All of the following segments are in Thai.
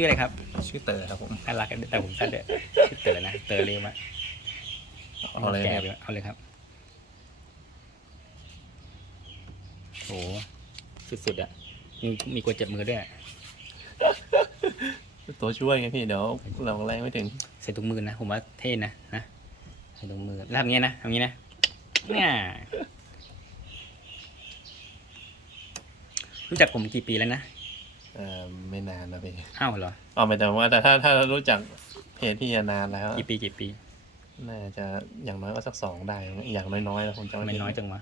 ชื่ออะไรครับชื่อเต๋อครับผมน่ารักแต่ผมสั้นเลยชื่อเต๋อนะเต๋อเรียกว่าเอาเลยแก่ครับไปวะเอาเลยครับโหสุดๆอะมีมีกลัวเจ็บมือด้วยตัวช่วยไงพี่เดี๋ยวเราแรงไม่ถึงใส่ถุงมือนะผมว่าเท่นะนะใส่ถุงมือแล้วทำอย่างนี้นะทำอย่างนี้นะเนี่ยรู้จักผมกี่ปีแล้วนะ เอ่อไม่นานนะพี่อ้าวเหรอเอาไปแต่ว่าแต่ถ้าถ้ารู้จักเพจพี่นานแล้ว กี่ปีกี่ปี น่าจะอย่างน้อยก็สักสองได้ อย่างน้อยๆแล้วผมจะทำไมน้อยจังวะ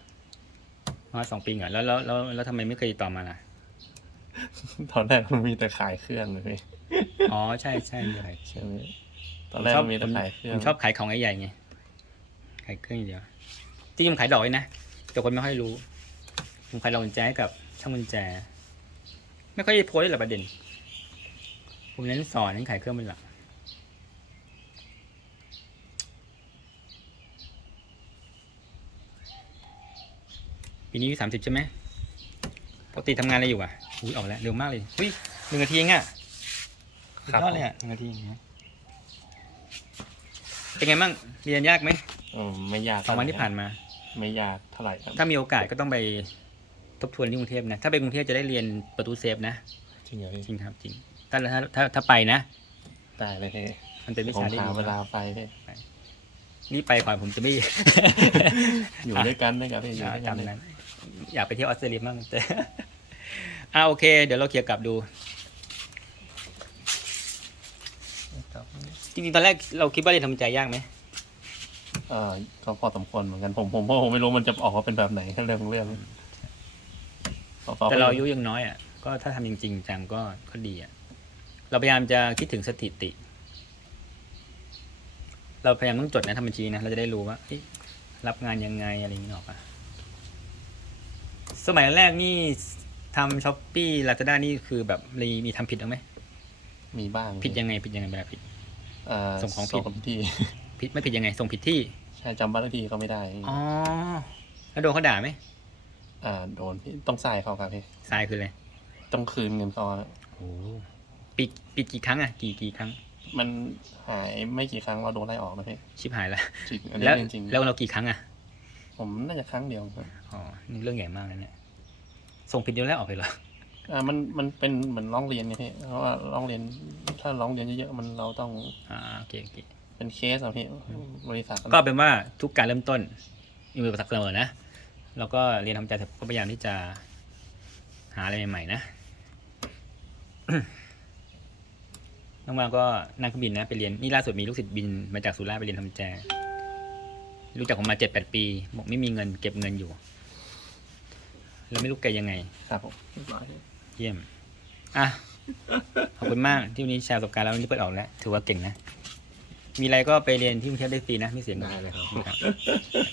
น้อยสองปีเหรอแล้วแล้วแล้วแล้วทำไมไม่เคยติดต่อมาล่ะ ตอนแรกมันมีแต่ขายเครื่องเลยพี่อ๋อใช่ใช่ใช่ใช่ไหมตอนแรกมันมีแต่ขายเครื่ผองมชอบขายของใหญ่ๆไงขายเครื่องอย่างเดียวจริงๆผมขายดอกเลยนะแต่คนไม่ค่อยรู้ผมขายดอกกุญแจให้กับช่างกุญแจ ไม่ค่อยได้โพสต์เลยหรอกประเด็น ผมเน้นสอนเน้นขายเครื่องเป็นหลักปีนี้อายุสามสิบใช่ไหมปกติทำงานอะไรอยู่อะอุ้ยออกแล้วเร็วมากเลยอุ้ยหนึ่งนาทีเองอะสุดยอดเลยอะหนึ่งนาทีเองนะเป็นไงบ้างเรียนยากไหมเออไม่ยากสองวันที่ผ่านมา ไม่ยากเท่าไหร่ครับ ถ้ามีโอกาสก็ต้องไป ทบทวนที่กรุงเทพนะ ถ้าไปกรุงเทพจะได้เรียนประตูเซฟนะ จริงเหรอพี่จริงครับจริงถ้าถ้าถ้าถ้าไปนะได้เลยพี่มันเป็นวิผมชาที่หาดีเวลามากไปพี่นี่ไปก่อนผมจะไม่ อยู่ด้วยกันด้วยกันพี่อยู่ด้วยกันจำนั้นอยากไปเที่ยวออสเตรเลียมากแต่ อ่าโอเค เดี๋ยวเราเคลียร์กลับดู จริงๆ ตอนแรกเราคิดว่าเรียนทำใจยากไหมเออก็พอสมควรเหมือนกันผมผมเพราะผมไม่รู้มันจะออกมาเป็นแบบไหนเรื่องของเรื่องพอ แต่เราอายุยังน้อยอะก็ถ้าทำจริงๆจังก็ก็ดีอะเราพยายามจะคิดถึงสถิติ เราพยายามต้องจดนะทำบัญชีนะเราจะได้รู้ว่าเอ๊ะรับงานยังไงอะไรอย่างนี้หรอกปะสมัยแรกนี่ทำช้อปปี้ลาซาด้านี่คือแบบมีมีทำผิดบ้างไหมมีบ้างผิดยังไงผิดยังไงแบบผิดเอ่อส่งของผิดส่งที่ผิดไม่ผิดยังไง ส่งผิดที่ ใช่ใช่จำบ้านเลขที่ก็ไม่ได้อ๋อแล้วโดนเขาด่าไหม อ่าโดนพี่ต้องใส่เขาครับพี่ทรายคืออะไรต้องคืนเงินเขาโอ้ปิดปิดกี่ครั้งอะกี่กี่ครั้ง มันหายไม่กี่ครั้งเราโดนไล่ออกนะพี่ชิบหายละจริงอันนี้แล้วเรื่องจริงแล้วเรากี่ครั้งอะผมน่าจะครั้งเดียวครับอ๋อนี่เรื่องใหญ่มากนะเนี่ยส่งผิดเดียวแล้วออกไปเหรออ่ามันมันเป็นเหมือนร้องเรียนไงพี่เพราะว่าร้องเรียนถ้าร้องเรียนเยอะๆมันเราต้องอ่าโอเคโอเคเป็นเคสอะพี่บริษัทก็เป็นว่าทุกการเริ่มต้นมีอุปสรรคเสมอนะ แล้วก็เรียนทำใจเสร็จก็พยายามที่จะหาอะไรใหม่ๆนะน้องมาก็นั่งเครื่องบินนะไปเรียนนี่ล่าสุดมีลูกศิษย์บินมาจากสุราษฎร์ไปเรียนทำแจรู้จักผมมาเจ็ดแปดปีบอกไม่มีเงินเก็บเงินอยู่ แล้วไม่รู้แกยังไง ครับผมเรียบร้อยเยี่ยม อะ ขอบคุณมากที่วันนี้แชร์ประสบการณ์แล้ววันนี้เปิดออกแล้ว ถือว่าเก่งนะ มีอะไรก็ไปเรียนที่กรุงเทพได้ฟรีนะไม่เสียเงินได้เลยครับครับ